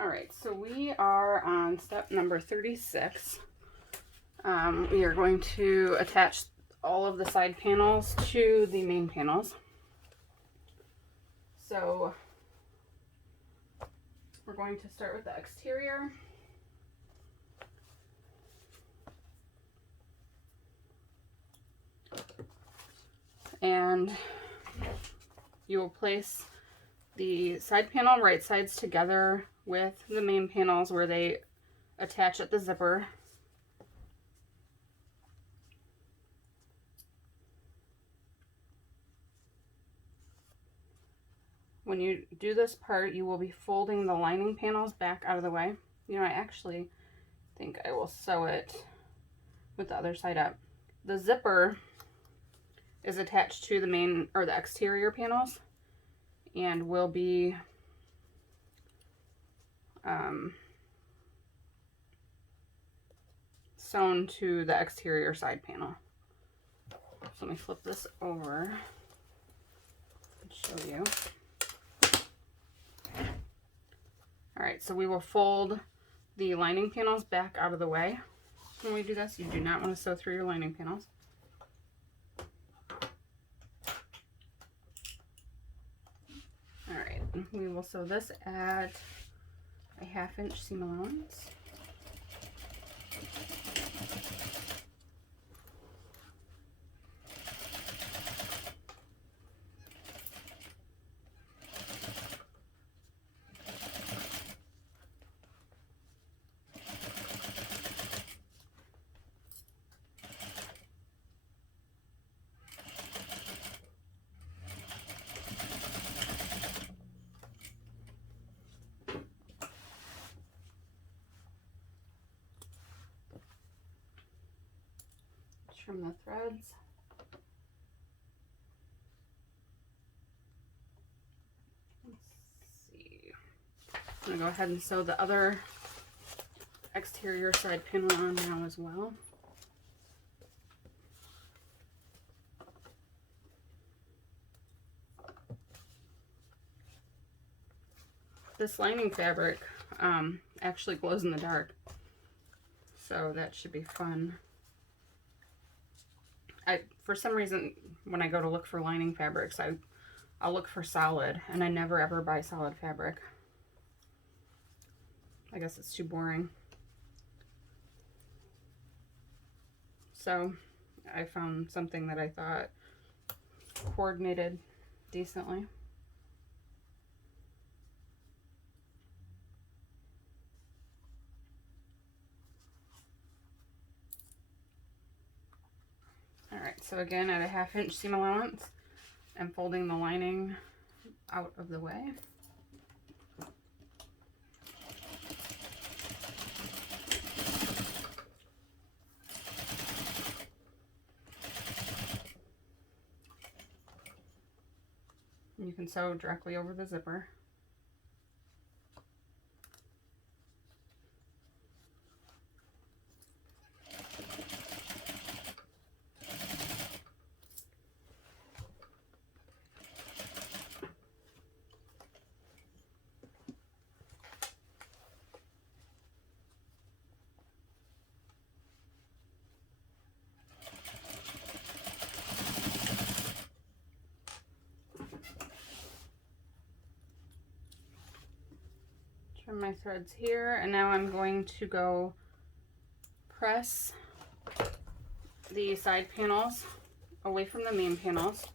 All right, so we are on step number 36. We are going to attach all of the side panels to the main panels. So we're going to start with the exterior. And you will place the side panel right sides together with the main panels where they attach at the zipper. When you do this part, you will be folding the lining panels back out of the way. You know, I actually think I will sew it with the other side up. The zipper is attached to the main or the exterior panels and will be sewn to the exterior side panel. So let me flip this over and show you. All right, so we will fold the lining panels back out of the way. When we do this, you do not want to sew through your lining panels. All right, we will sew this at a 1/2 inch seam allowance. Trim the threads. Let's see. I'm going to go ahead and sew the other exterior side panel on now as well. This lining fabric actually glows in the dark, so that should be fun. For some reason, when I go to look for lining fabrics, I'll look for solid, and I never ever buy solid fabric. I guess it's too boring. So I found something that I thought coordinated decently. Alright, so again at a 1/2 inch seam allowance, I'm folding the lining out of the way. And you can sew directly over the zipper. Trim my threads here, and now I'm going to go press the side panels away from the main panels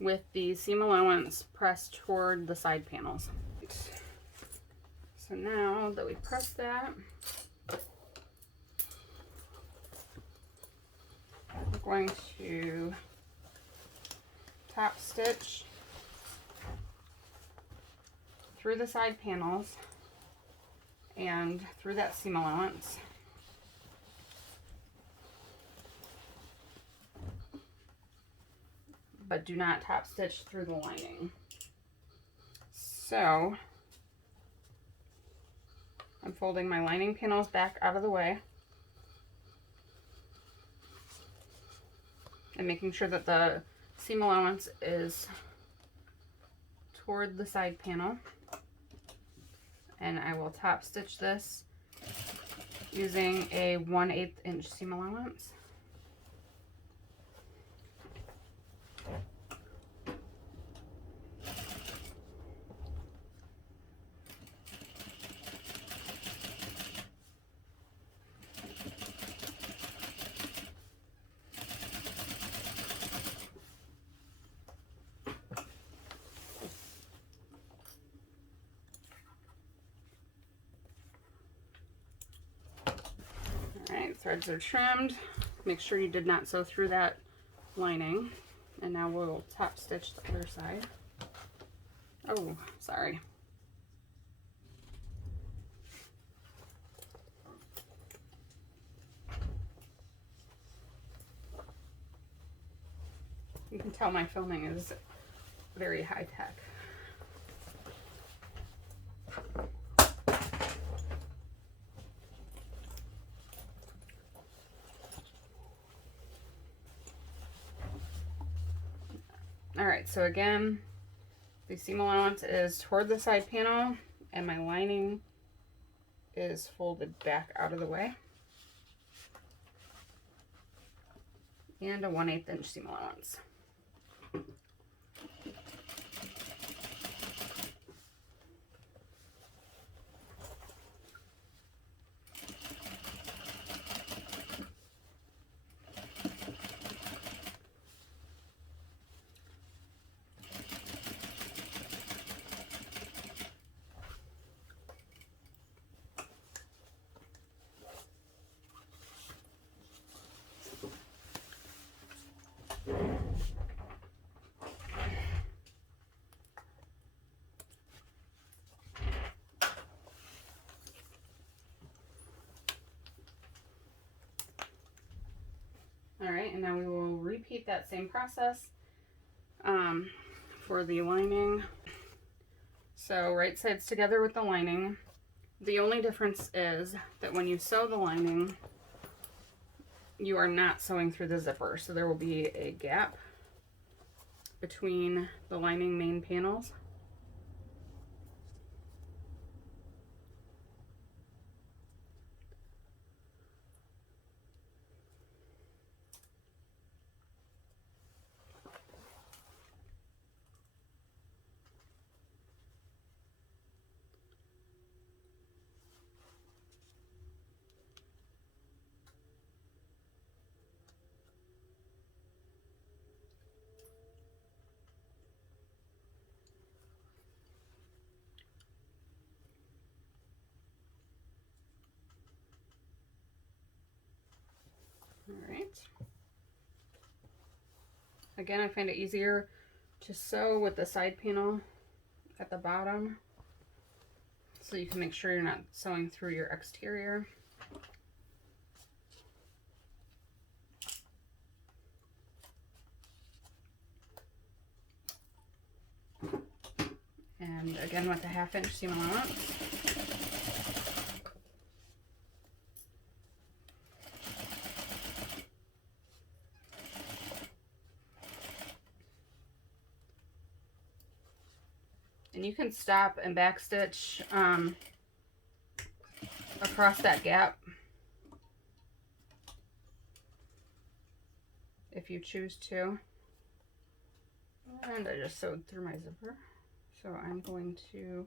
with the seam allowance pressed toward the side panels. So now that we press that, we're going to top stitch through the side panels and through that seam allowance. But do not top stitch through the lining. So I'm folding my lining panels back out of the way and making sure that the seam allowance is toward the side panel. and I will top stitch this using a 1/8 inch seam allowance. Alright, threads are trimmed. Make sure you did not sew through that lining. And now we'll top stitch the other side. Oh, sorry. You can tell my filming is very high tech. Alright, so again, the seam allowance is toward the side panel and my lining is folded back out of the way. And a 1/8 inch seam allowance. Alright, and now we will repeat that same process for the lining. So right sides together with the lining. The only difference is that when you sew the lining, you are not sewing through the zipper. So there will be a gap between the lining main panels. Alright. Again, I find it easier to sew with the side panel at the bottom so you can make sure you're not sewing through your exterior. And again with a 1/2 inch seam allowance. And you can stop and backstitch across that gap if you choose to. And I just sewed through my zipper, so I'm going to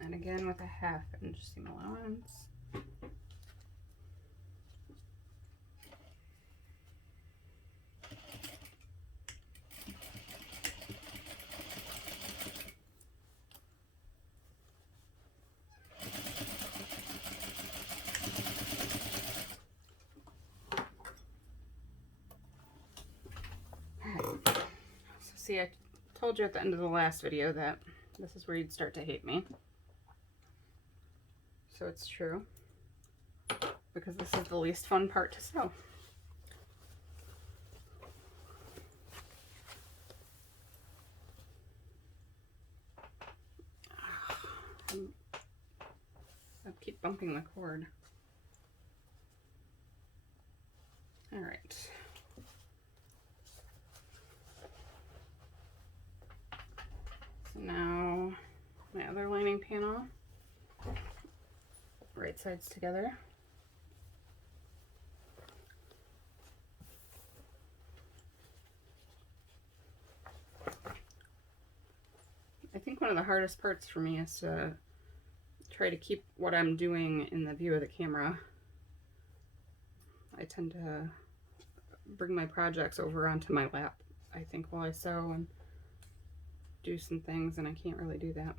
and again with a 1/2 inch seam allowance. See, I told you at the end of the last video that this is where you'd start to hate me. So it's true, because this is the least fun part to sew. I keep bumping the cord. All right. So now my other lining panel, right sides together. I think one of the hardest parts for me is to try to keep what I'm doing in the view of the camera. I tend to bring my projects over onto my lap, I think, while I sew and do some things, and I can't really do that.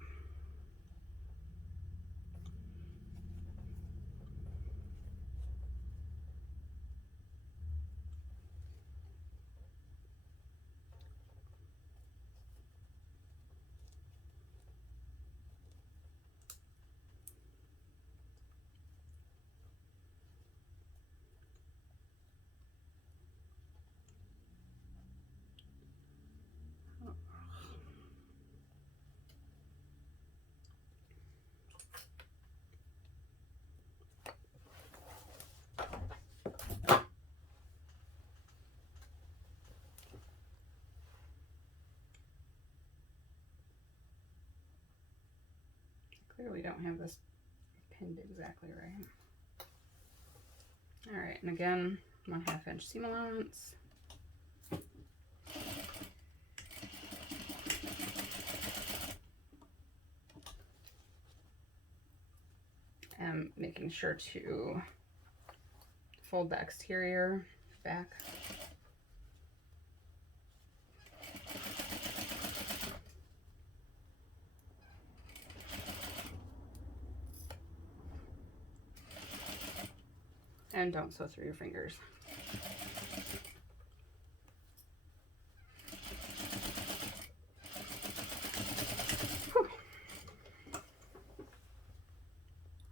Clearly don't have this pinned exactly right. All right, and again, 1/2 inch seam allowance. And making sure to fold the exterior back. And don't sew through your fingers. Whew.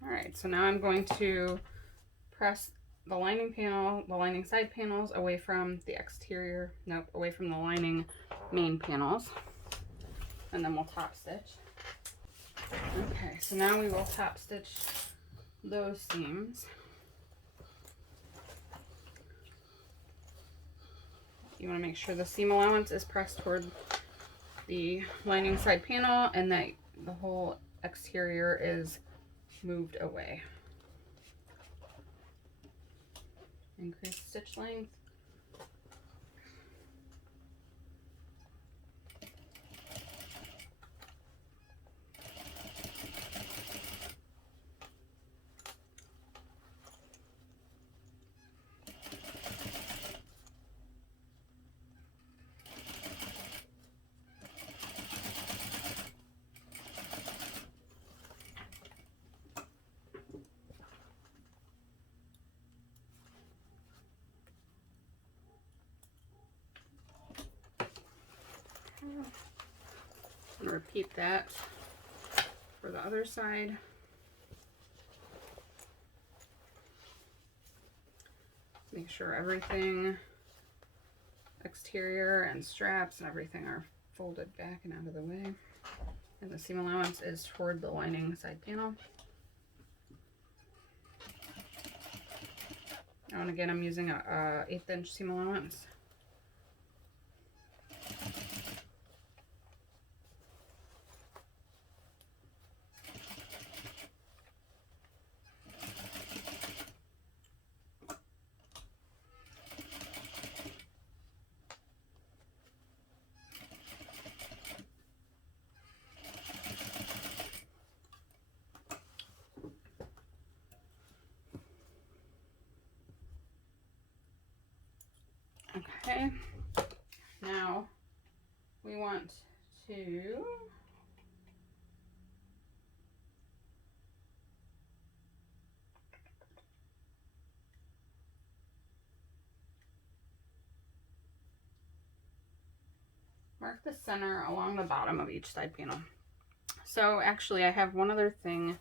All right, so now I'm going to press the lining panel, the lining side panels away from the exterior, nope, away from the lining main panels. And then we'll top stitch. Okay, so now we will top stitch those seams. You want to make sure the seam allowance is pressed toward the lining side panel and that the whole exterior is moved away. Increase stitch length. And repeat that for the other side. Make sure everything, exterior and straps and everything, are folded back and out of the way. And the seam allowance is toward the lining side panel. Oh, and again, I'm using a 1/8 inch seam allowance. Okay. mark the center along the bottom of each side panel. So actually I have one other thing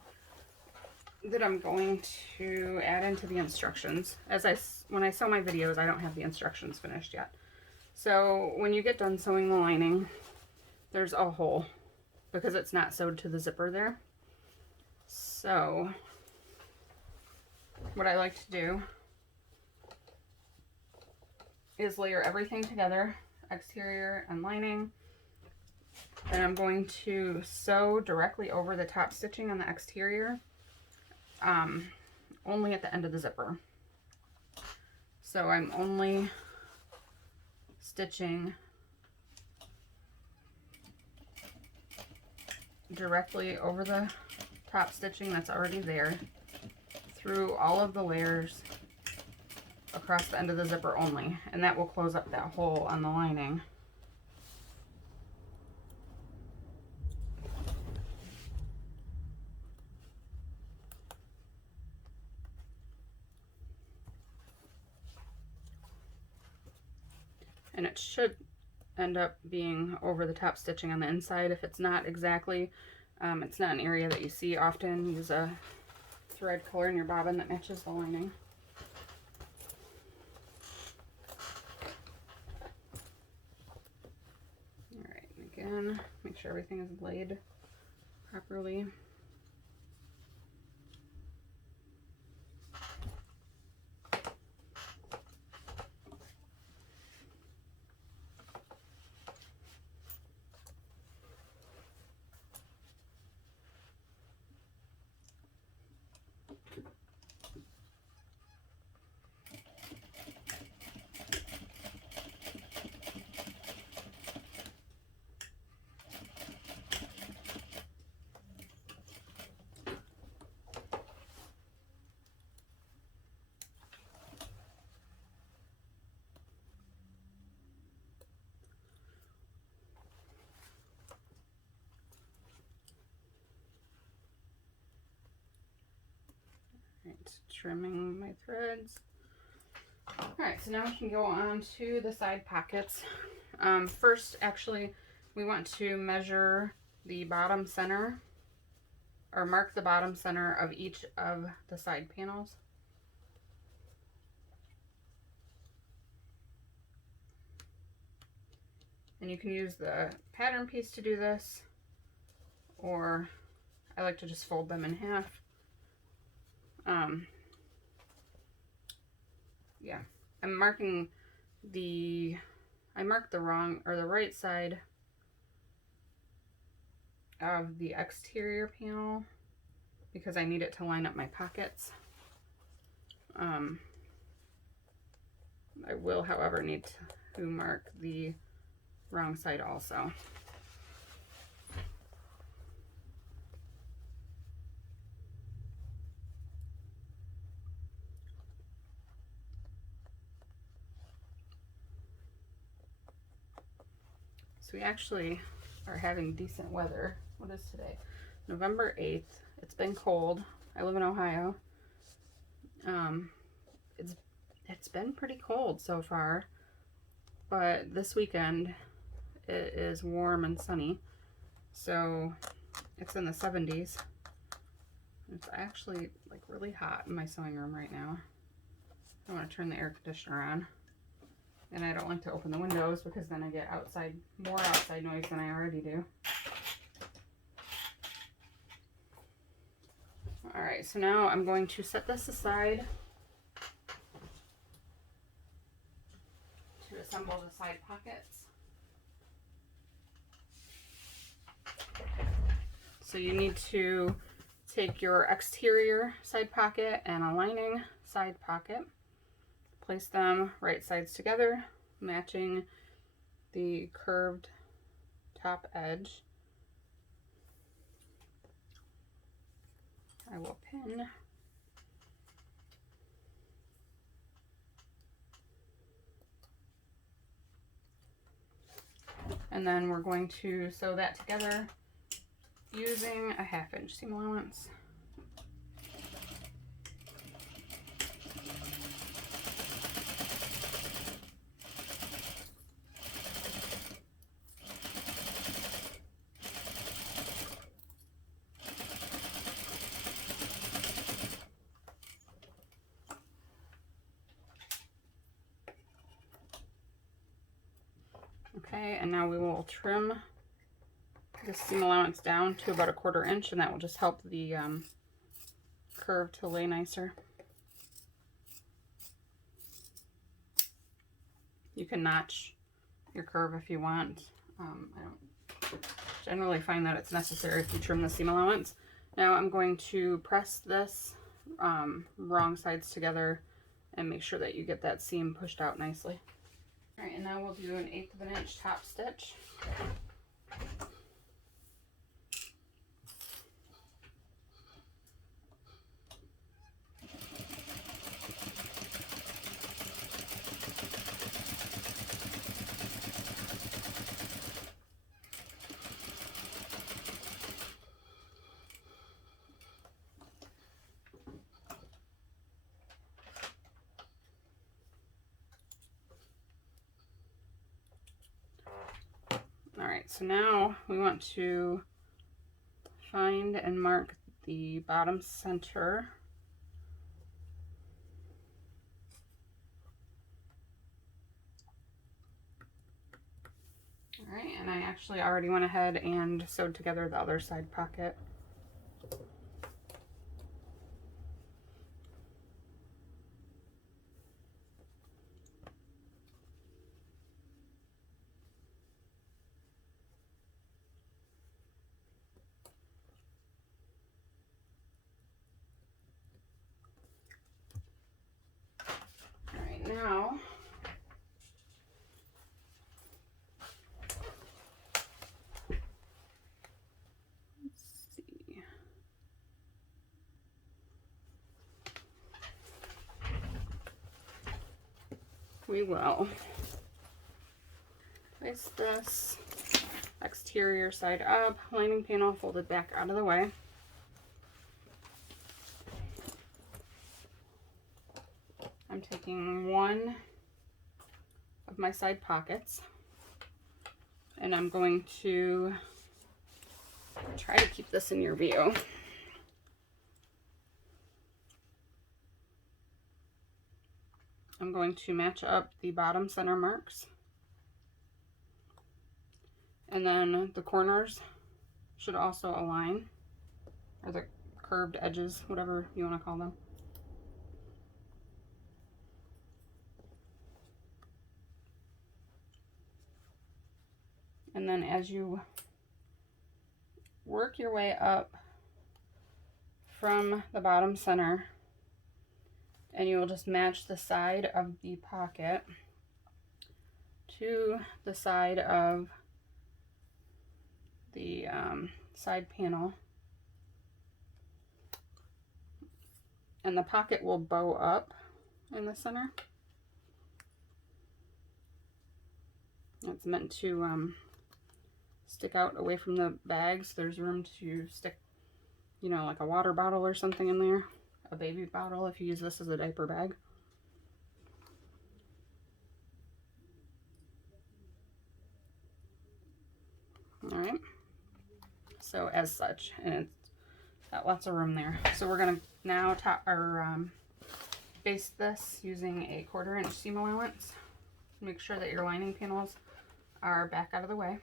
that I'm going to add into the instructions. When I sew my videos, I don't have the instructions finished yet. So when you get done sewing the lining, there's a hole because it's not sewed to the zipper there. So what I like to do is layer everything together, exterior and lining, and I'm going to sew directly over the top stitching on the exterior, only at the end of the zipper. So I'm only stitching directly over the top stitching that's already there, through all of the layers across the end of the zipper only, and that will close up that hole on the lining. And it should end up being over the top stitching on the inside. If it's not exactly, it's not an area that you see often, use a thread color in your bobbin that matches the lining. Alright, again, make sure everything is laid properly. Right, trimming my threads. Alright, so now we can go on to the side pockets. First, actually, we want to measure the bottom center, or mark the bottom center of each of the side panels. And you can use the pattern piece to do this, or I like to just fold them in half. Yeah, I marked the wrong, or the right side of the exterior panel because I need it to line up my pockets. I will, however, need to mark the wrong side also. So we actually are having decent weather. What is today? November 8th. It's been cold. I live in Ohio. It's been pretty cold so far, but this weekend it is warm and sunny. So it's in the 70s. It's actually like really hot in my sewing room right now. I want to turn the air conditioner on. And I don't like to open the windows because then I get more outside noise than I already do. Alright, so now I'm going to set this aside to assemble the side pockets. So you need to take your exterior side pocket and a lining side pocket. Place them right sides together, matching the curved top edge. I will pin. And then we're going to sew that together using a 1/2 inch seam allowance. Okay, and now we will trim the seam allowance down to about 1/4 inch, and that will just help the curve to lay nicer. You can notch your curve if you want. I don't generally find that it's necessary if you trim the seam allowance. Now I'm going to press this wrong sides together and make sure that you get that seam pushed out nicely. All right, and now we'll do an 1/8 of an inch top stitch. All right, so now we want to find and mark the bottom center. All right, and I actually already went ahead and sewed together the other side pocket. All right, now we will place this exterior side up, lining panel folded back out of the way. I'm taking one of my side pockets and I'm going to try to keep this in your view. I'm going to match up the bottom center marks, and then the corners should also align, or the curved edges, whatever you want to call them. And then as you work your way up from the bottom center, and you will just match the side of the pocket to the side of the side panel. And the pocket will bow up in the center. It's meant to stick out away from the bags. There's room to stick, you know, like a water bottle or something in there. A baby bottle if you use this as a diaper bag. All right, so as such, and it's got lots of room there. So we're gonna now baste this using a 1/4 inch seam allowance. Make sure that your lining panels are back out of the way.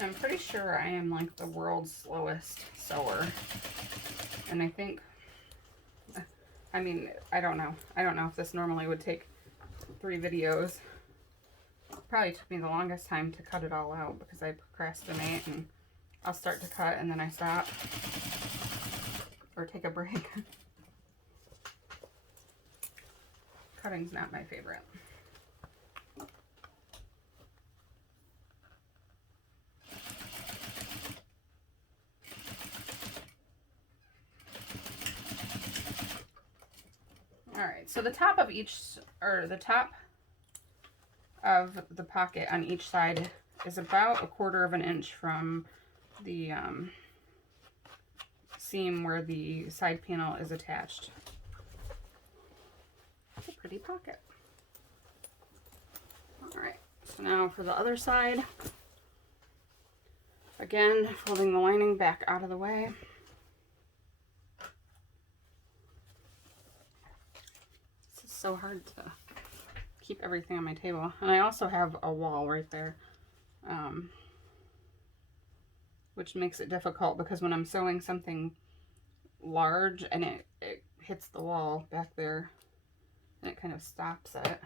I'm pretty sure I am like the world's slowest sewer. And I think, I mean, I don't know. I don't know if this normally would take 3 videos. It probably took me the longest time to cut it all out because I procrastinate and I'll start to cut and then I stop or take a break. cutting's not my favorite. All right, so the top of each, or the top of the pocket on each side is about 1/4 of an inch from the seam where the side panel is attached. It's a pretty pocket. All right, so now for the other side, again, folding the lining back out of the way. This is so hard to keep everything on my table. And I also have a wall right there, which makes it difficult because when I'm sewing something large and it hits the wall back there, and it kind of stops it.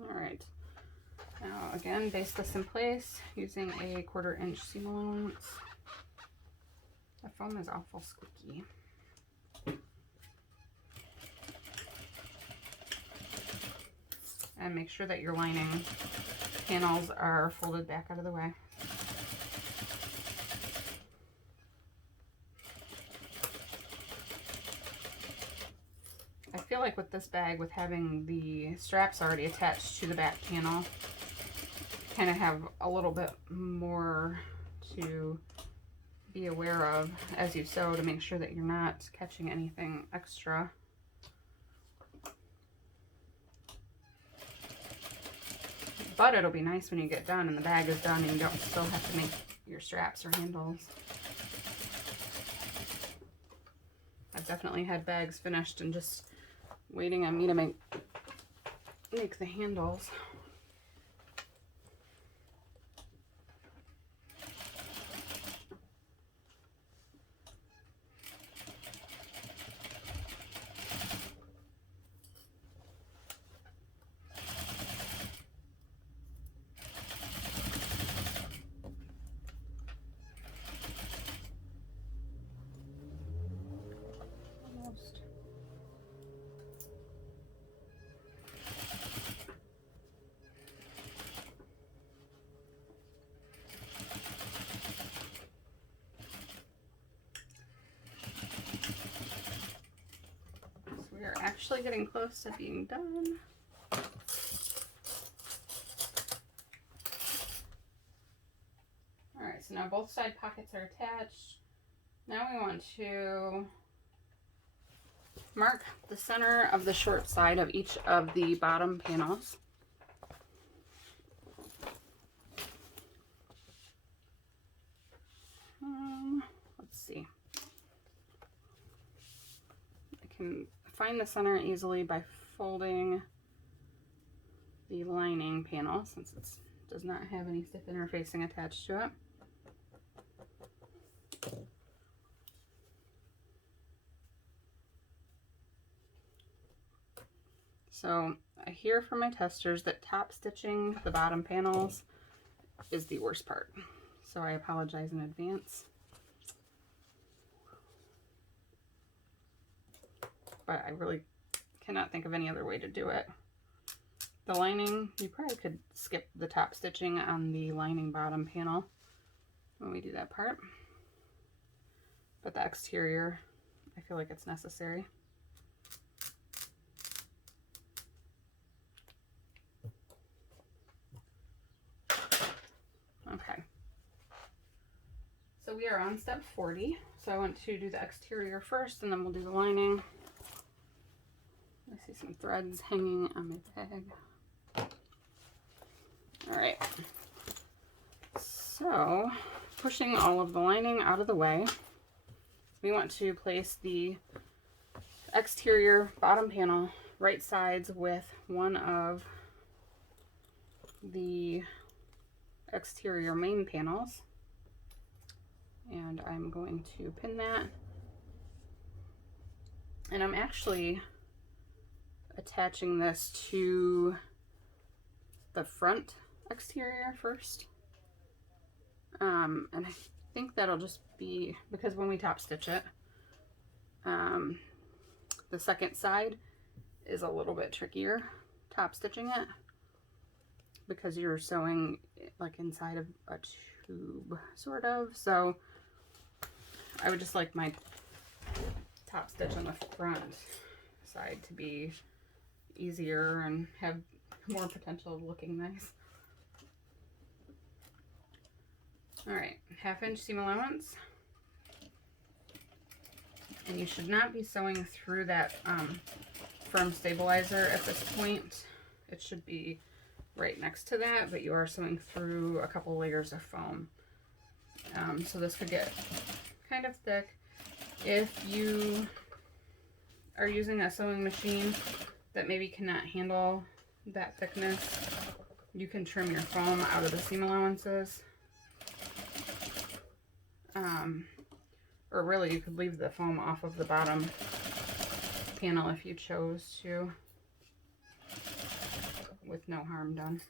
All right, now again, baste this in place using a 1/4 inch seam allowance. The foam is awful squeaky. And make sure that your lining panels are folded back out of the way. I feel like with this bag, with having the straps already attached to the back panel, kind of have a little bit more to be aware of as you sew to make sure that you're not catching anything extra. But it'll be nice when you get done and the bag is done and you don't still have to make your straps or handles. I've definitely had bags finished and just waiting on me to make the handles. We're actually getting close to being done. All right, so now both side pockets are attached. Now we want to mark the center of the short side of each of the bottom panels. Let's see. I can find the center easily by folding the lining panel since it does not have any stiff interfacing attached to it. So I hear from my testers that top stitching the bottom panels is the worst part. So I apologize in advance. But I really cannot think of any other way to do it. The lining, you probably could skip the top stitching on the lining bottom panel when we do that part. But the exterior, I feel like it's necessary. Okay. So we are on step 40. So I want to do the exterior first and then we'll do the lining. I see some threads hanging on my peg. All right, so pushing all of the lining out of the way, we want to place the exterior bottom panel right sides with one of the exterior main panels. And I'm going to pin that. And I'm actually attaching this to the front exterior first. And I think that'll just be, because when we top stitch it, the second side is a little bit trickier top stitching it because you're sewing like inside of a tube, sort of. So I would just like my top stitch on the front side to be easier and have more potential of looking nice. All right, 1/2 inch seam allowance. And you should not be sewing through that firm stabilizer at this point. It should be right next to that, but you are sewing through a couple layers of foam. So this could get kind of thick. If you are using a sewing machine that maybe cannot handle that thickness, you can trim your foam out of the seam allowances. Or really, you could leave the foam off of the bottom panel if you chose to, with no harm done.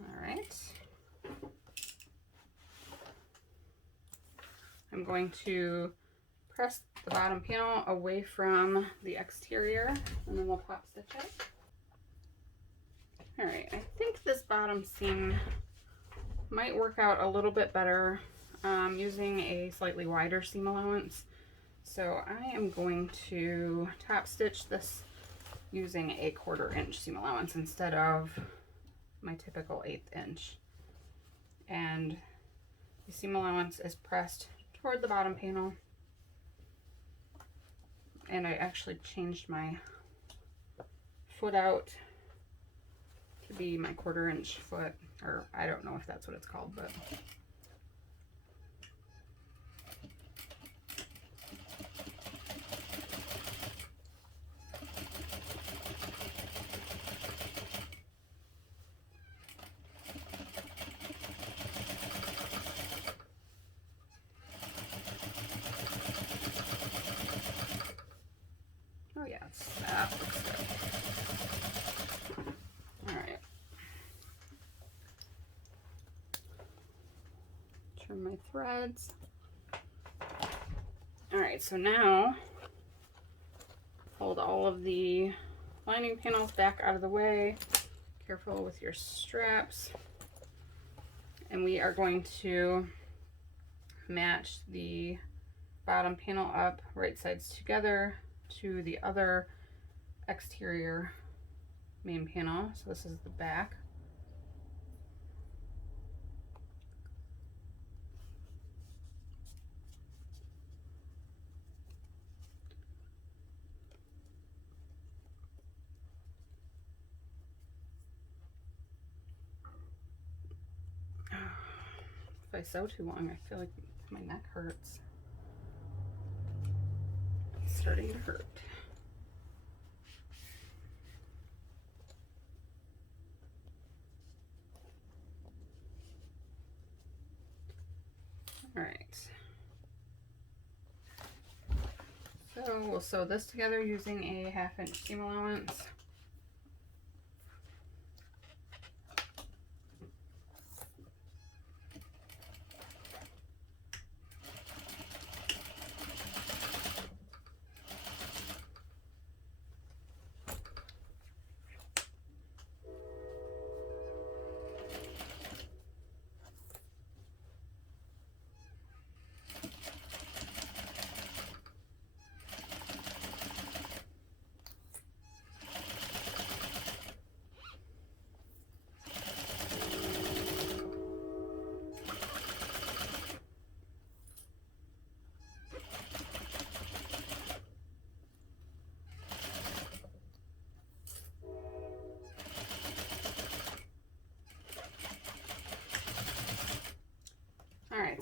All right. I'm going to press the bottom panel away from the exterior, and then we'll pop stitch it. All right, I think this bottom seam might work out a little bit better using a slightly wider seam allowance. So I am going to top stitch this using a 1/4 inch seam allowance instead of my typical 1/8 inch. And the seam allowance is pressed toward the bottom panel. And I actually changed my foot out to be my 1/4 inch foot, or I don't know if that's what it's called, but oh yes, that looks good. All right. Trim my threads. All right, so now fold all of the lining panels back out of the way. Careful with your straps. And we are going to match the bottom panel up, right sides together, to the other exterior main panel. So this is the back. If I sew too long, I feel like my neck hurts. It's starting to hurt. All right. So we'll sew this together using a 1/2 inch seam allowance.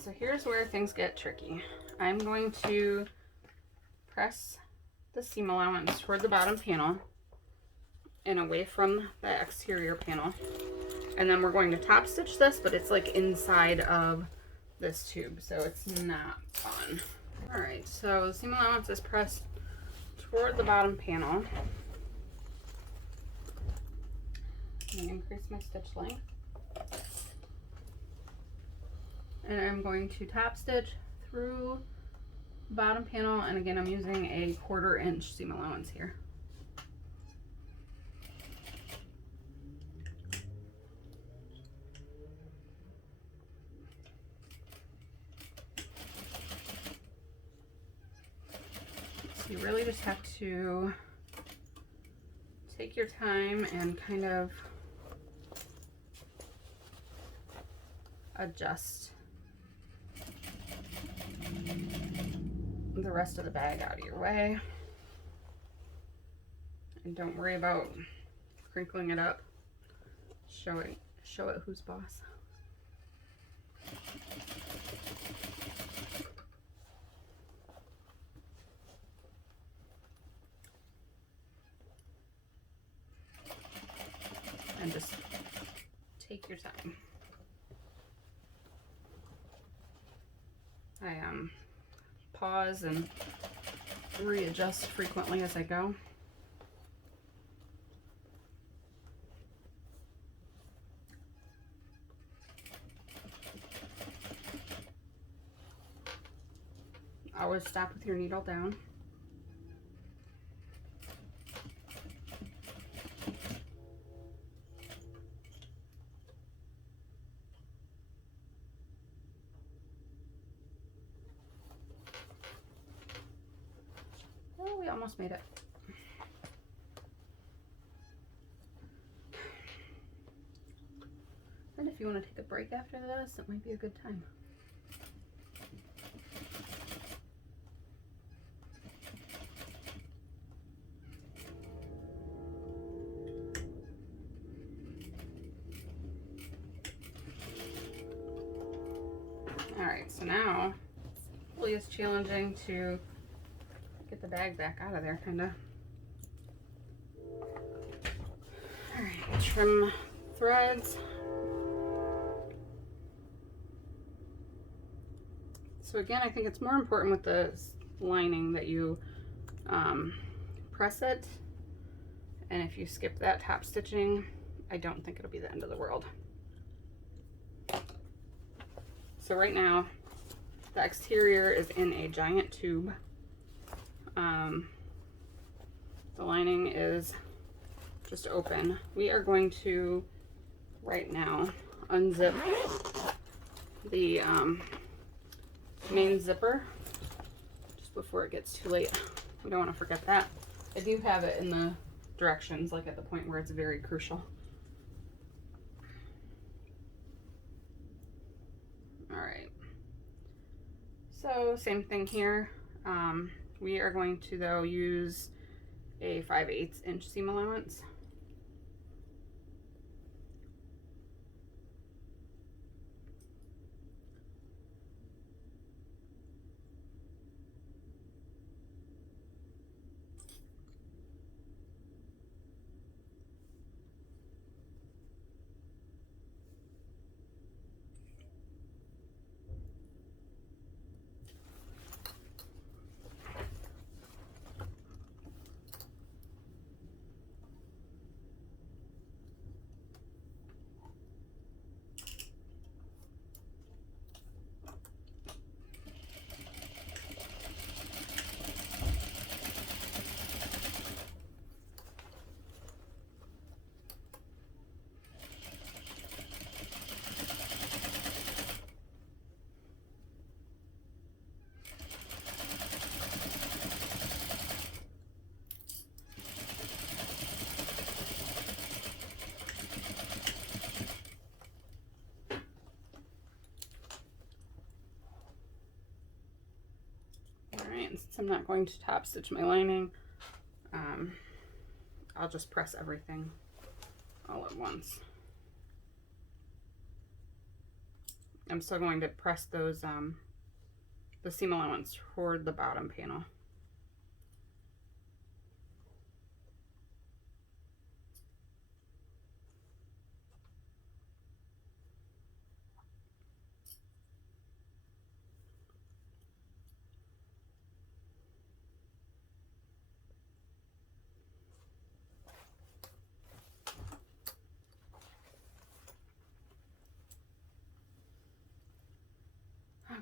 so here's where things get tricky. I'm going to press the seam allowance toward the bottom panel and away from the exterior panel. And then we're going to top stitch this, but it's like inside of this tube, so it's not fun. All right, so the seam allowance is pressed toward the bottom panel. I'm going to increase my stitch length. And I'm going to top stitch through the bottom panel, and again I'm using a 1/4 inch seam allowance here. So you really just have to take your time and kind of adjust the rest of the bag out of your way. And don't worry about crinkling it up. Show it who's boss. And just take your time. I pause and readjust frequently as I go. Always stop with your needle down. Oh, we almost made it. And if you want to take a break after this, it might be a good time. Alright, so now hopefully it's challenging to get the bag back out of there, kinda. Alright, trim threads. So again, I think it's more important with the lining that you press it, and if you skip that top stitching, I don't think it'll be the end of the world. So right now, the exterior is in a giant tube. The lining is just open. We are going to, right now, unzip the main zipper just before it gets too late. We don't want to forget that. I do have it in the directions, like at the point where it's very crucial. Alright, so same thing here. We are going to, though, use a 5/8 inch seam allowance. Since I'm not going to top stitch my lining, I'll just press everything all at once. I'm still going to press those, the seam allowance toward the bottom panel. Okay.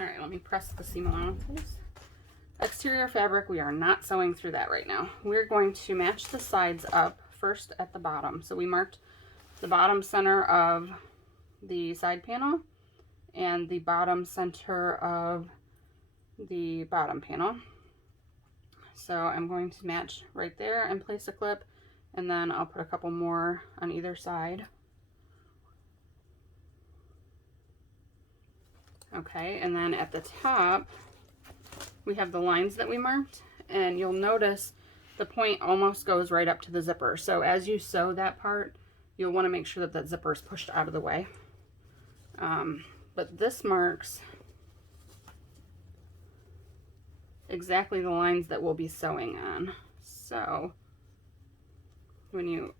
All right, let me press the seam allowances. Exterior fabric, we are not sewing through that right now. We're going to match the sides up first at the bottom. So we marked the bottom center of the side panel and the bottom center of the bottom panel. So I'm going to match right there and place a clip, and then I'll put a couple more on either side. Okay, and then at the top, we have the lines that we marked, and you'll notice the point almost goes right up to the zipper. So as you sew that part, you'll want to make sure that that zipper is pushed out of the way. But this marks exactly the lines that we'll be sewing on. So when you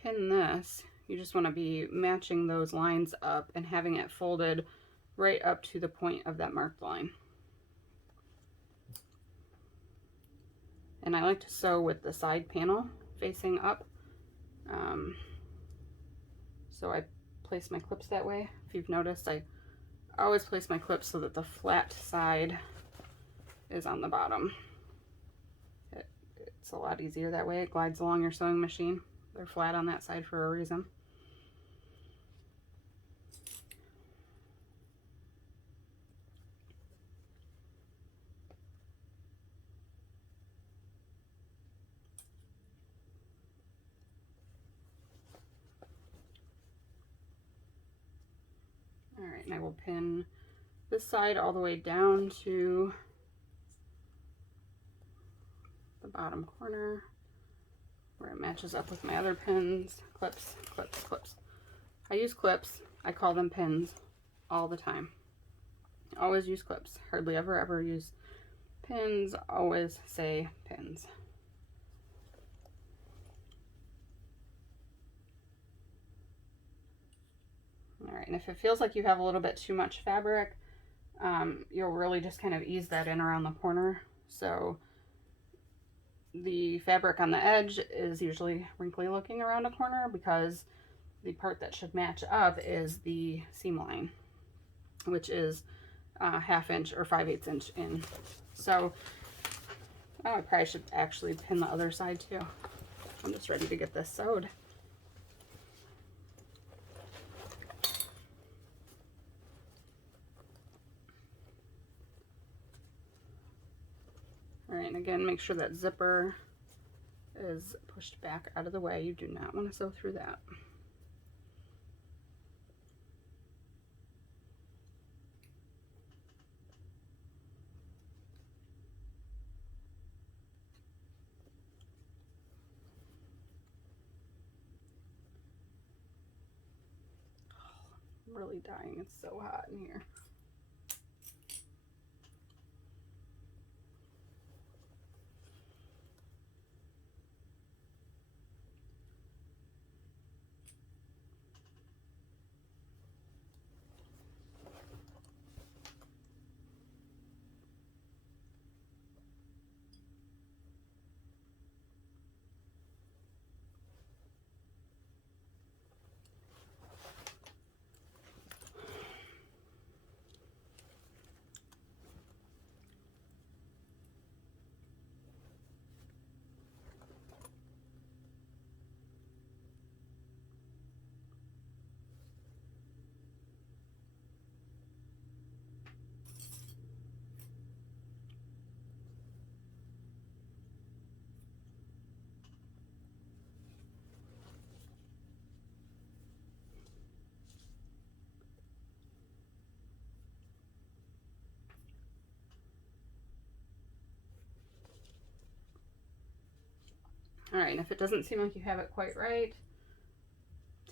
pin this, you just want to be matching those lines up and having it folded right up to the point of that marked line. And I like to sew with the side panel facing up. So I place my clips that way. If you've noticed, I always place my clips so that the flat side is on the bottom. It's a lot easier that way. It glides along your sewing machine. They're flat on that side for a reason. All right, and I will pin this side all the way down to the bottom corner where it matches up with my other pins. Clips, clips, clips. I use clips. I call them pins all the time. Always use clips. Hardly ever use pins. Always say pins. All right, and if it feels like you have a little bit too much fabric, you'll really just kind of ease that in around the corner. So the fabric on the edge is usually wrinkly looking around a corner because the part that should match up is the seam line, which is 1/2 inch or 5/8 inch in. So I probably should actually pin the other side too. I'm just ready to get this sewed. All right, and again, make sure that zipper is pushed back out of the way. You do not want to sew through that. Oh, I'm really dying. It's so hot in here. All right, and if it doesn't seem like you have it quite right,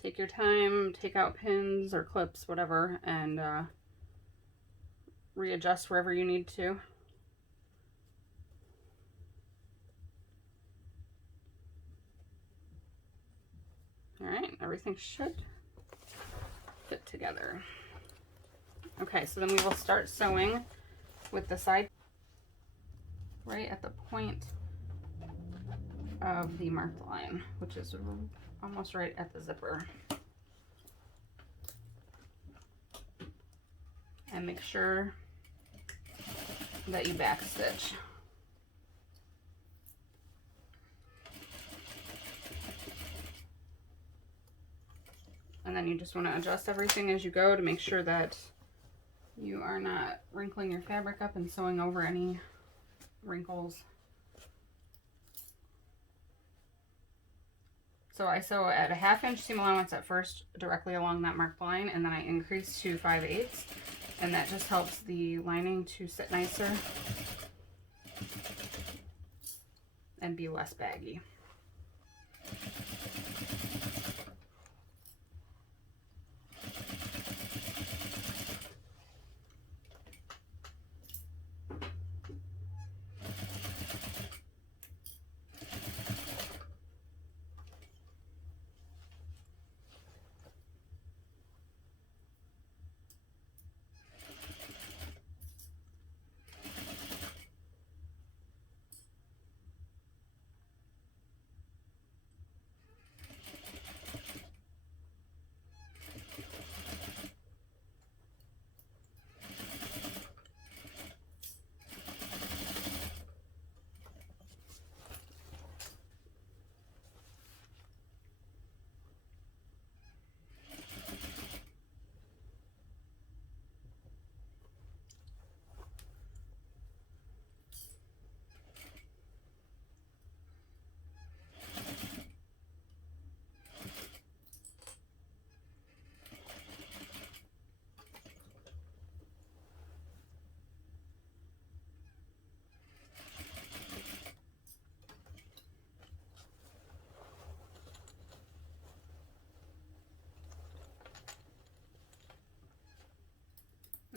take your time, take out pins or clips, whatever, and readjust wherever you need to. All right, everything should fit together. Okay, so then we will start sewing with the side right at the point of the marked line, which is almost right at the zipper. And make sure that you back stitch. And then you just want to adjust everything as you go to make sure that you are not wrinkling your fabric up and sewing over any wrinkles. So I sew at a 1/2 inch seam allowance at first directly along that marked line, and then I increase to 5/8, and that just helps the lining to sit nicer and be less baggy.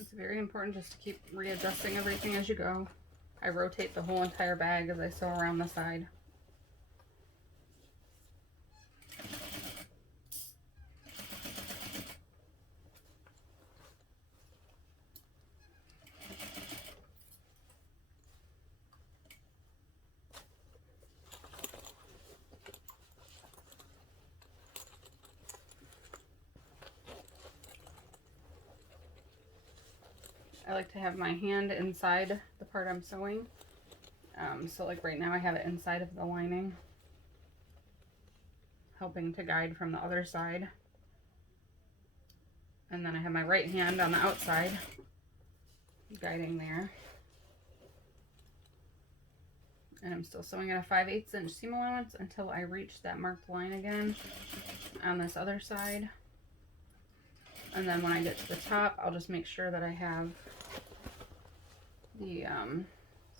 It's very important just to keep readjusting everything as you go. I rotate the whole entire bag as I sew around the side. I like to have my hand inside the part I'm sewing. So like right now I have it inside of the lining, helping to guide from the other side. And then I have my right hand on the outside, guiding there. And I'm still sewing at a 5/8 inch seam allowance until I reach that marked line again on this other side. And then when I get to the top, I'll just make sure that I have the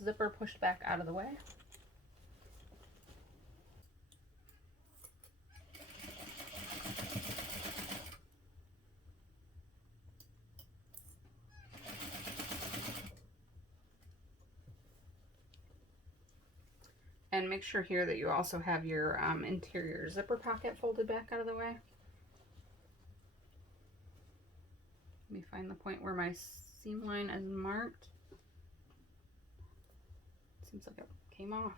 zipper pushed back out of the way. And make sure here that you also have your interior zipper pocket folded back out of the way. Let me find the point where my seam line is marked. Seems like it came off.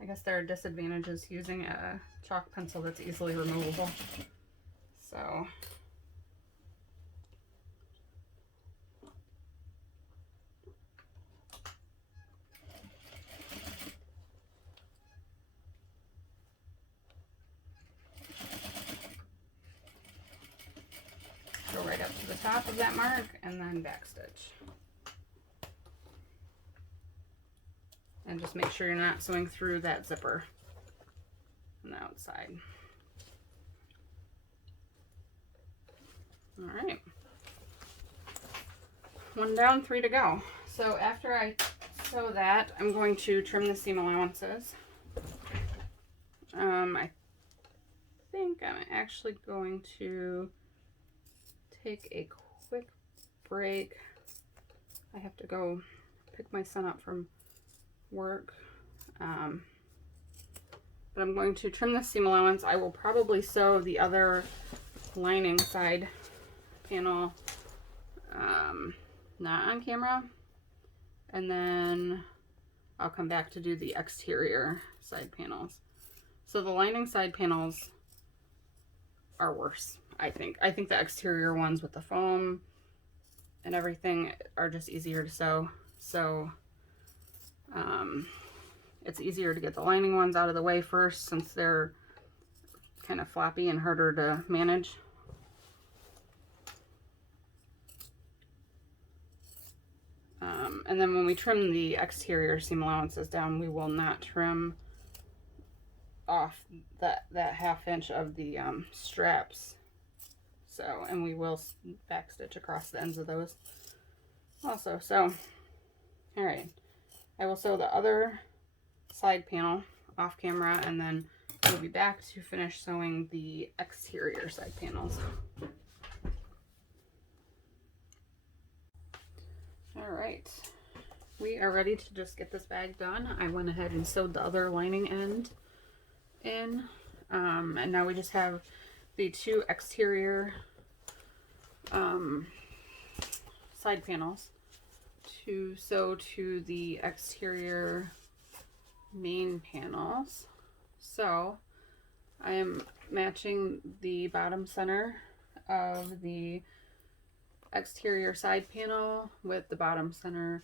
I guess there are disadvantages using a chalk pencil that's easily removable. So go right up to the top of that mark and then backstitch. And just make sure you're not sewing through that zipper on the outside. All right. 1 down, 3 to go. So after I sew that, I'm going to trim the seam allowances. I think I'm actually going to take a quick break. I have to go pick my son up from work. But I'm going to trim the seam allowance. I will probably sew the other lining side panel not on camera, and then I'll come back to do the exterior side panels. So the lining side panels are worse, I think. I think the exterior ones with the foam and everything are just easier to sew. So it's easier to get the lining ones out of the way first, since they're kind of floppy and harder to manage. And then when we trim the exterior seam allowances down, we will not trim off that 1/2 inch of the straps. So, and we will back stitch across the ends of those also. So, all right, I will sew the other side panel off camera, and then we'll be back to finish sewing the exterior side panels. All right, we are ready to just get this bag done. I went ahead and sewed the other lining end in, and now we just have the 2 exterior side panels to sew to the exterior main panels. So I am matching the bottom center of the exterior side panel with the bottom center,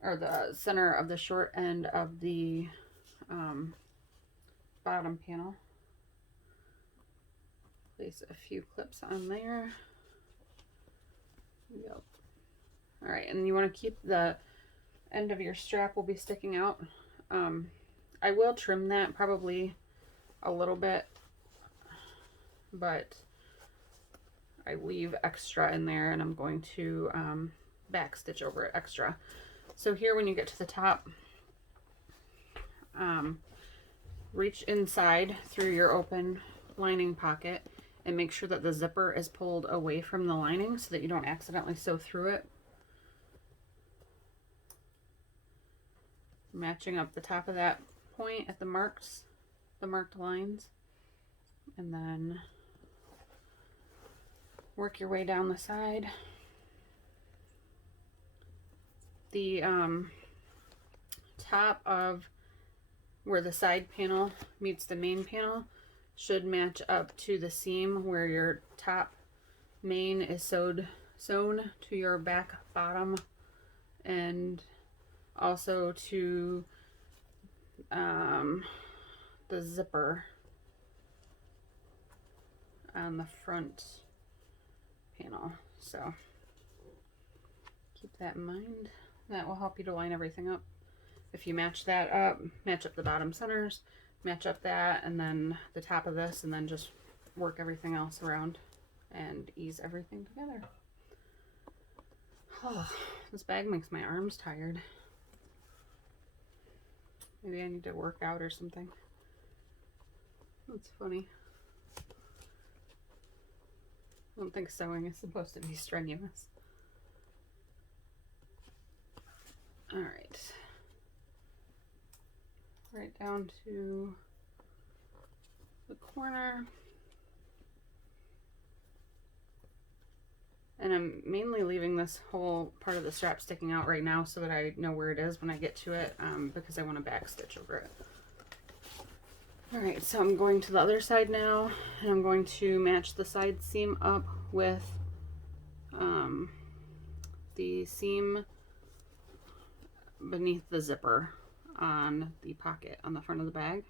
or the center of the short end of the bottom panel. Place a few clips on there. Yep. All right, and you want to keep the end of your strap will be sticking out. I will trim that probably a little bit, but I leave extra in there, and I'm going to back stitch over it extra. So here, when you get to the top, reach inside through your open lining pocket and make sure that the zipper is pulled away from the lining so that you don't accidentally sew through it. Matching up the top of that point at the marked lines, and then work your way down the side. The top of where the side panel meets the main panel should match up to the seam where your top main is sewn to your back bottom, and also to the zipper on the front panel. So keep that in mind. That will help you to line everything up. If you match that up, match up the bottom centers, match up that, and then the top of this, and then just work everything else around and ease everything together. Oh, this bag makes my arms tired. Maybe I need to work out or something. That's funny. I don't think sewing is supposed to be strenuous. All right. Right down to the corner. And I'm mainly leaving this whole part of the strap sticking out right now so that I know where it is when I get to it, because I want to back stitch over it. All right, so I'm going to the other side now, and I'm going to match the side seam up with the seam beneath the zipper on the pocket on the front of the bag.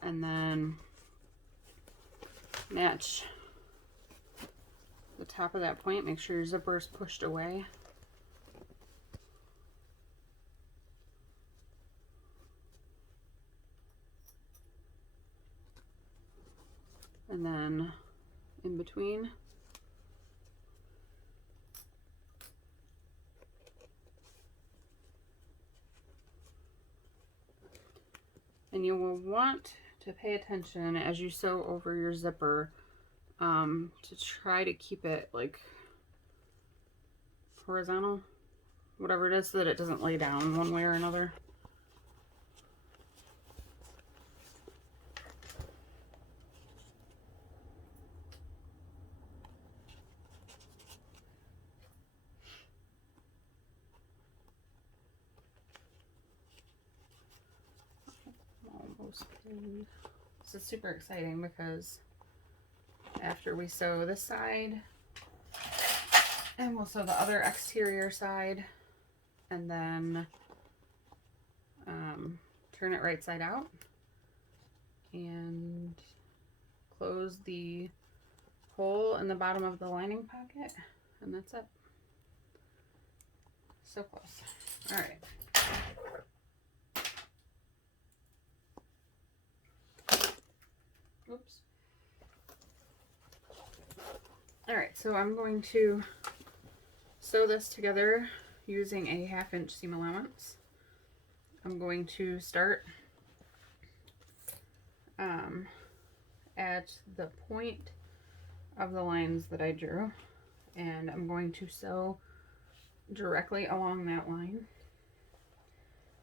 And then match the top of that point. Make sure your zipper is pushed away. And then in between, And you will want to pay attention as you sew over your zipper to try to keep it like horizontal, whatever it is, so that it doesn't lay down one way or another. Almost paid. This is super exciting because after we sew this side, and we'll sew the other exterior side, and then turn it right side out and close the hole in the bottom of the lining pocket, and that's it. So close. All right. Oops. All right, so I'm going to sew this together using a 1/2 inch seam allowance. I'm going to start at the point of the lines that I drew, and I'm going to sew directly along that line.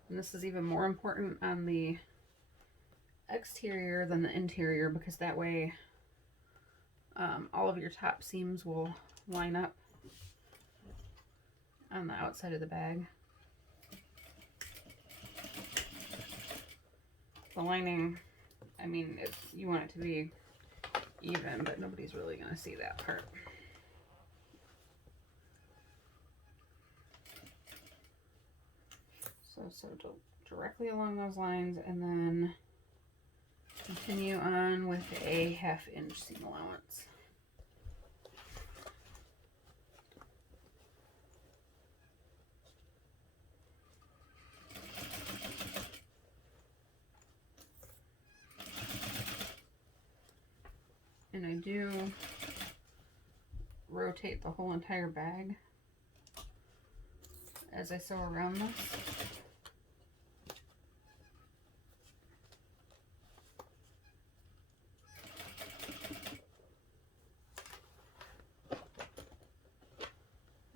And this is even more important on the exterior than the interior, because that way all of your top seams will line up on the outside of the bag. The lining, I mean, you want it to be even, but nobody's really going to see that part. So directly along those lines, and then continue on with a 1/2 inch seam allowance. And I do rotate the whole entire bag as I sew around this.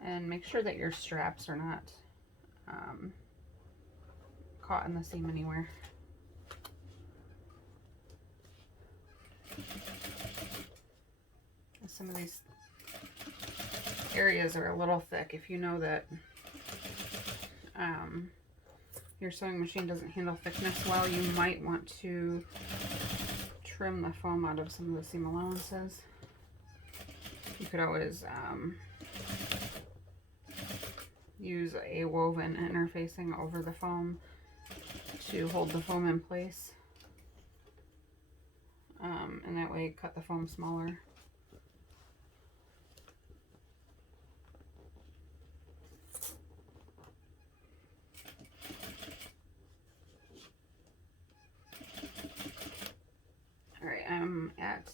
And make sure that your straps are not caught in the seam anywhere. Some of these areas are a little thick. If you know that your sewing machine doesn't handle thickness well, you might want to trim the foam out of some of the seam allowances. You could always use a woven interfacing over the foam to hold the foam in place, and that way cut the foam smaller. Alright, I'm at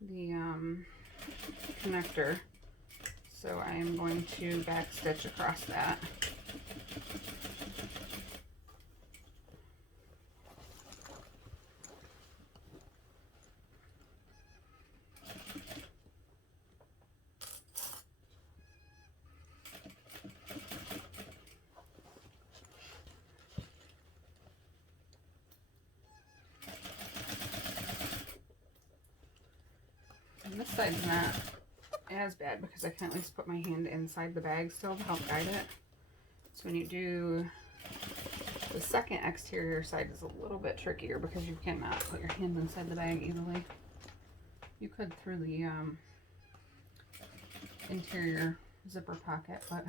the connector, so I am going to back stitch across that. And this side's not as bad because I can at least put my hand inside the bag still to help guide it. So when you do the second exterior side, is a little bit trickier because you cannot put your hand inside the bag easily. You could through the interior zipper pocket, but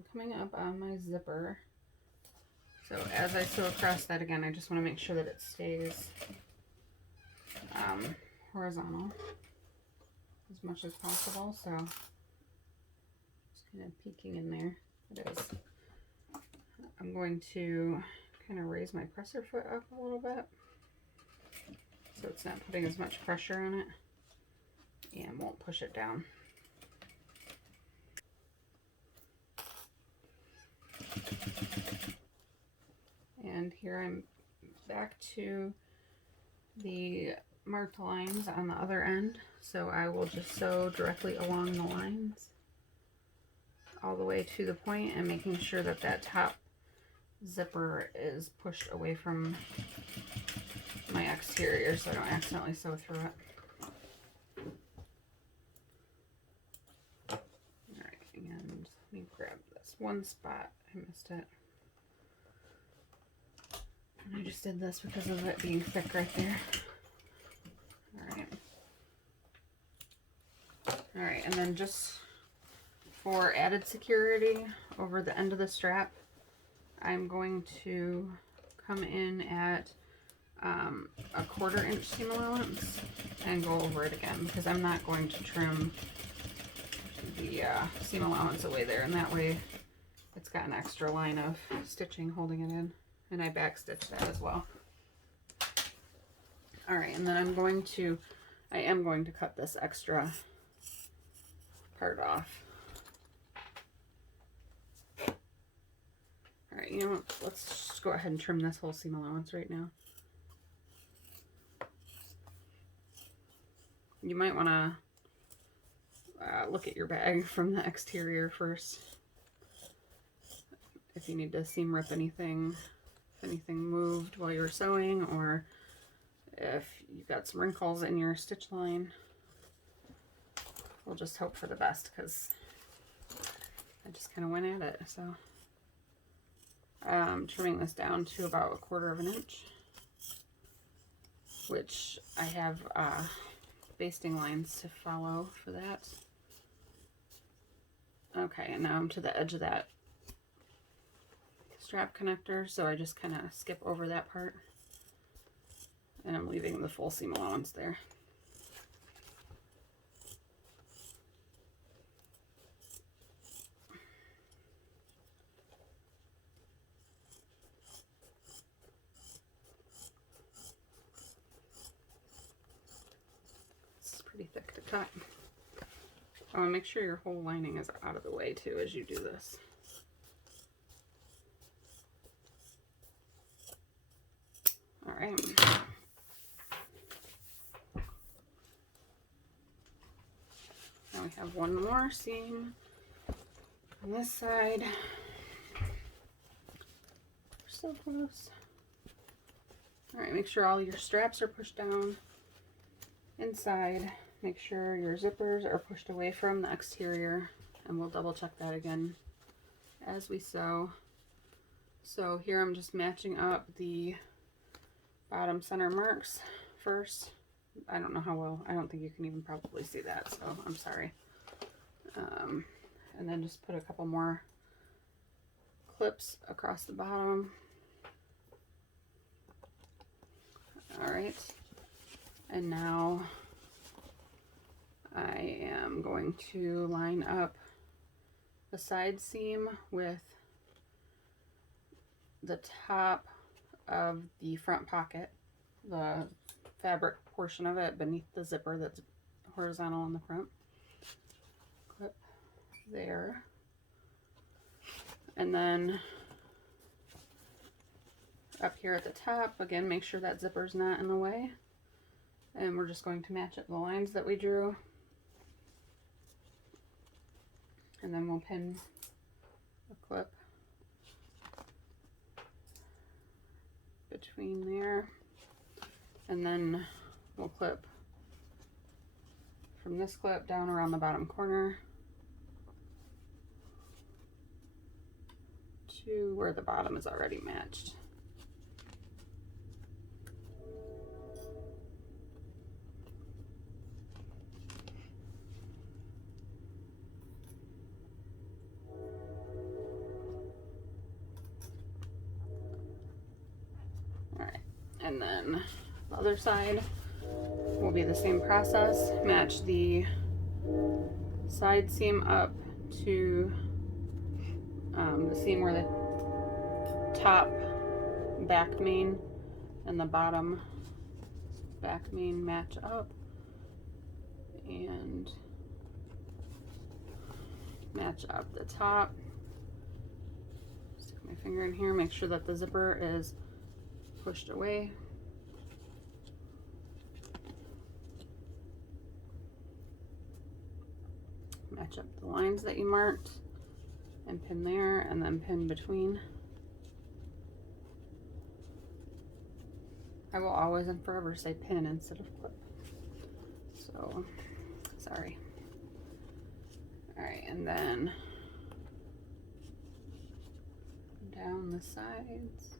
I'm coming up on my zipper. So as I sew across that again, I just want to make sure that it stays horizontal as much as possible. So just kind of peeking in there. It is. I'm going to kind of raise my presser foot up a little bit so it's not putting as much pressure on it and won't push it down. And here I'm back to the marked lines on the other end, so I will just sew directly along the lines all the way to the point and making sure that that top zipper is pushed away from my exterior so I don't accidentally sew through it. Alright, and let me grab this one spot. I missed it. And I just did this because of it being thick right there. Alright, and then just for added security over the end of the strap, I'm going to come in at a 1/4 inch seam allowance and go over it again because I'm not going to trim the seam allowance away there, and that way it's got an extra line of stitching holding it in, and I back stitch that as well. Alright, and then I am going to cut this extra part off. Alright, you know what, let's just go ahead and trim this whole seam allowance right now. You might want to look at your bag from the exterior first. If you need to seam rip anything, if anything moved while you were sewing, or if you got some wrinkles in your stitch line. We'll just hope for the best because I just kind of went at it. So trimming this down to about 1/4 inch, which I have basting lines to follow for that. Okay, and now I'm to the edge of that strap connector, so I just kind of skip over that part, and I'm leaving the full seam allowance there. It's pretty thick to cut. Oh, and make sure your whole lining is out of the way too as you do this. All right. Now we have one more seam on this side. We're so close. All right, make sure all your straps are pushed down inside. Make sure your zippers are pushed away from the exterior, and we'll double check that again as we sew. So here I'm just matching up the bottom center marks first. I don't know how well, I don't think you can even probably see that, so I'm sorry. And then just put a couple more clips across the bottom. All right, and now I am going to line up the side seam with the top of the front pocket, the fabric portion of it beneath the zipper that's horizontal on the front. Clip there. And then up here at the top, again, make sure that zipper's not in the way. And we're just going to match up the lines that we drew. And then we'll pin a clip between there, and then we'll clip from this clip down around the bottom corner to where the bottom is already matched. And then the other side will be the same process. Match the side seam up to the seam where the top back main and the bottom back main match up, and match up the top. Stick my finger in here, make sure that the zipper is pushed away. Match up the lines that you marked and pin there, and then pin between. I will always and forever say pin instead of clip. So, sorry. Alright, and then down the sides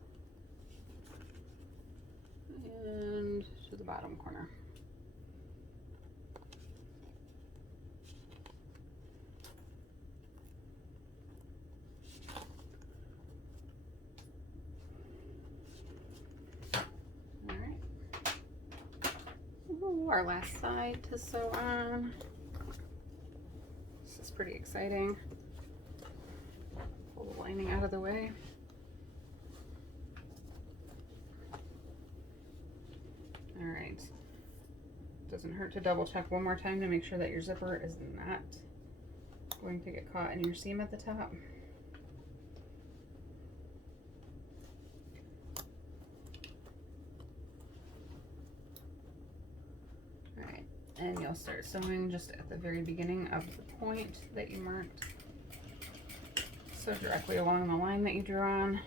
and to the bottom corner. Our last side to sew on. This is pretty exciting. Pull the lining out of the way. All right. Doesn't hurt to double check one more time to make sure that your zipper is not going to get caught in your seam at the top. And you'll start sewing just at the very beginning of the point that you marked. Sew directly along the line that you drew on.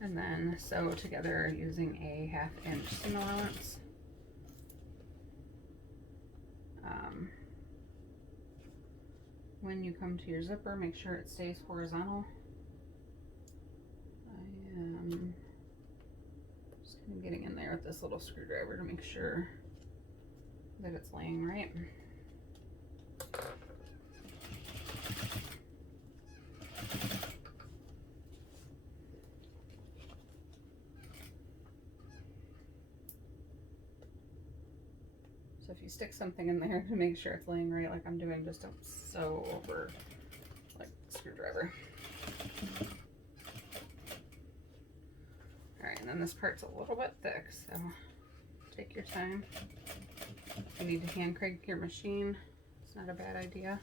And then sew together using a 1/2 inch seam allowance. When you come to your zipper, make sure it stays horizontal. I am just kind of getting in there with this little screwdriver to make sure that it's laying right. So if you stick something in there to make sure it's laying right like I'm doing, just don't sew over like a screwdriver. Alright, and then this part's a little bit thick, so take your time. If you need to hand crank your machine, it's not a bad idea.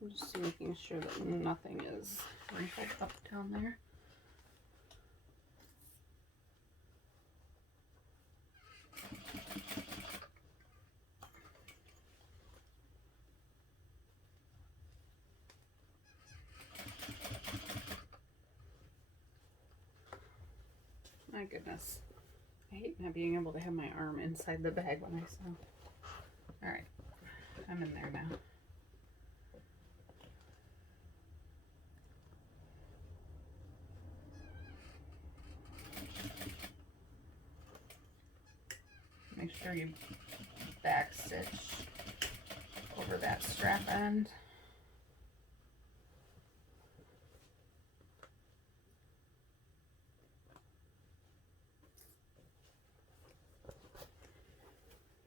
I'm just making sure that nothing is wrinkled up down there. My goodness. I hate not being able to have my arm inside the bag when I sew. All right, I'm in there now. Make sure you back stitch over that strap end.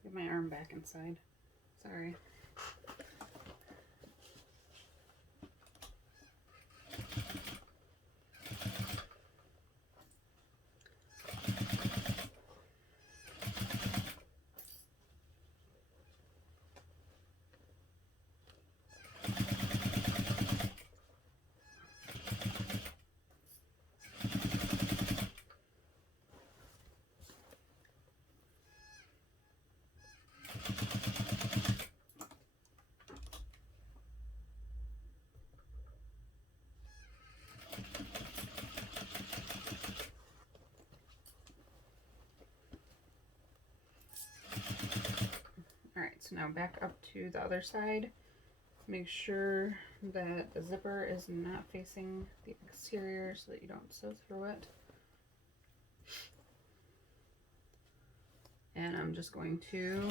Get my arm back inside. Sorry. Alright, so now back up to the other side. Make sure that the zipper is not facing the exterior so that you don't sew through it. And I'm just going to...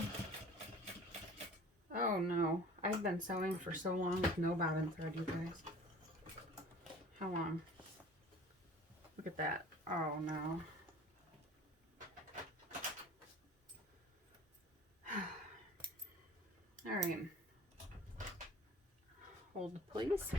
Oh no, I've been sewing for so long with no bobbin thread, you guys. How long? Look at that. Oh no. Alright. Hold please.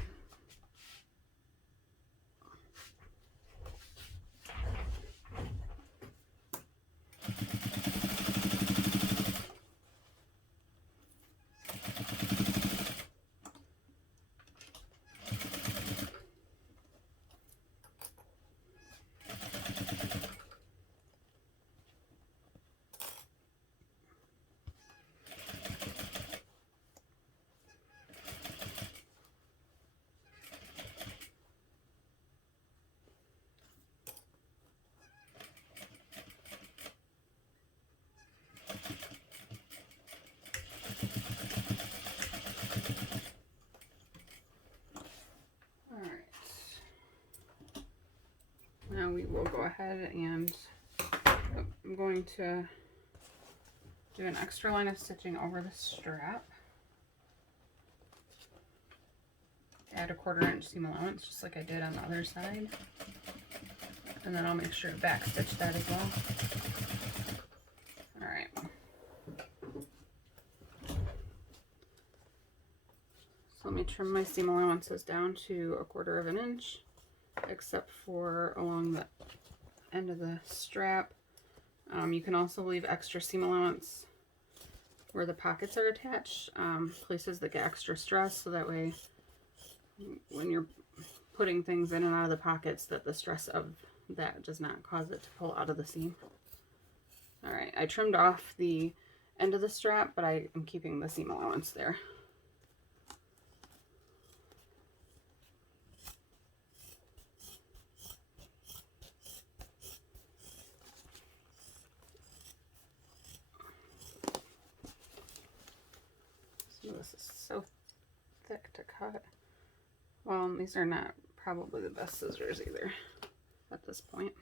Now we will go ahead and I'm going to do an extra line of stitching over the strap. Add a 1/4 inch seam allowance just like I did on the other side. And then I'll make sure to back stitch that as well. Alright. So let me trim my seam allowances down to a 1/4 inch. Except for along the end of the strap. You can also leave extra seam allowance where the pockets are attached, places that get extra stress, so that way when you're putting things in and out of the pockets, that the stress of that does not cause it to pull out of the seam. Alright, I trimmed off the end of the strap, but I am keeping the seam allowance there. This is so thick to cut. Well, these are not probably the best scissors either at this point.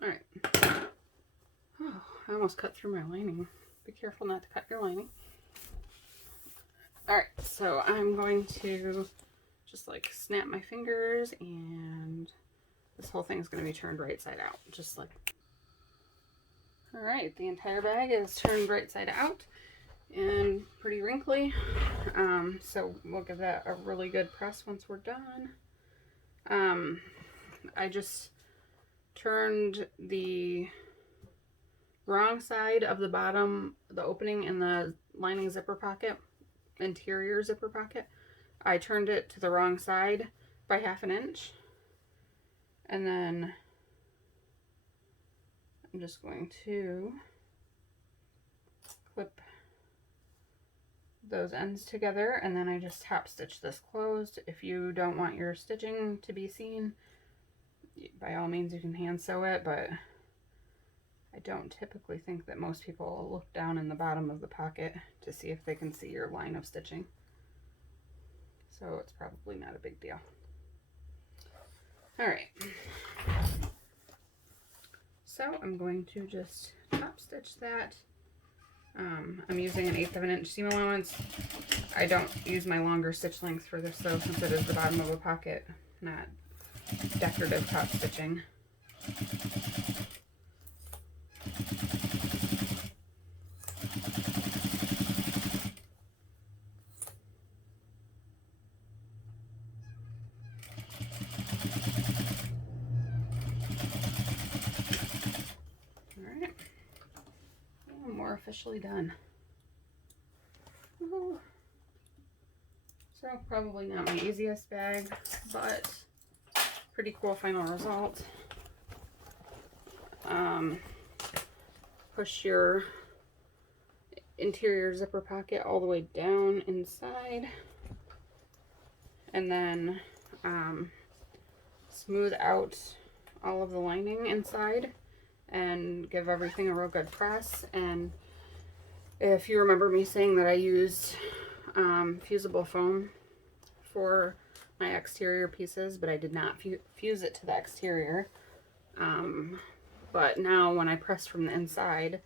Alright. Oh, I almost cut through my lining. Be careful not to cut your lining. Alright, so I'm going to just like snap my fingers, and this whole thing is going to be turned right side out. Just like... Alright, the entire bag is turned right side out and pretty wrinkly. So we'll give that a really good press once we're done. I just turned the wrong side of the bottom, the opening in the lining zipper pocket, interior zipper pocket, I turned it to the wrong side by 1/2 inch. And then I'm just going to clip those ends together, and then I just top stitch this closed. If you don't want your stitching to be seen, by all means you can hand sew it, but I don't typically think that most people will look down in the bottom of the pocket to see if they can see your line of stitching. So it's probably not a big deal. All right. So I'm going to just top stitch that. I'm using an 1/8 of an inch seam allowance. I don't use my longer stitch length for this though, since it is the bottom of a pocket, not decorative top stitching. Alright, we're officially done. Woohoo. So probably not my easiest bag, but pretty cool final result. Push your interior zipper pocket all the way down inside, and then smooth out all of the lining inside and give everything a real good press. And if you remember me saying that I used fusible foam for my exterior pieces, but I did not fuse it to the exterior. But now when I press from the inside,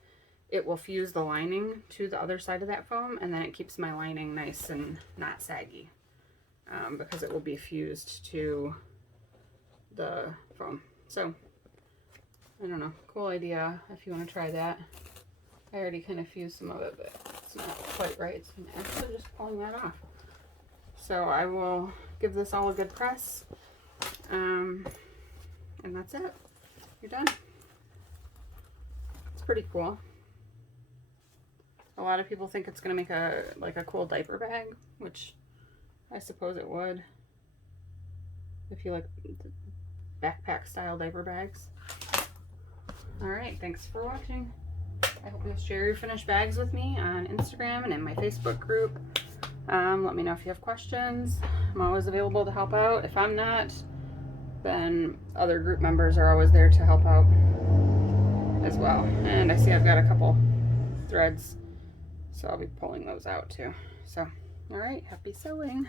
it will fuse the lining to the other side of that foam, and then it keeps my lining nice and not saggy, because it will be fused to the foam. So, I don't know, cool idea if you want to try that. I already kind of fused some of it, but it's not quite right. So I'm actually just pulling that off. So I will give this all a good press, and that's it. You're done. It's pretty cool. A lot of people think it's gonna make a cool diaper bag, which I suppose it would if you like backpack style diaper bags. All right, thanks for watching. I hope you'll share your finished bags with me on Instagram and in my Facebook group. Let me know if you have questions. I'm always available to help out. If I'm not, then other group members are always there to help out as well. And I see I've got a couple threads, so I'll be pulling those out too. So, all right, happy sewing.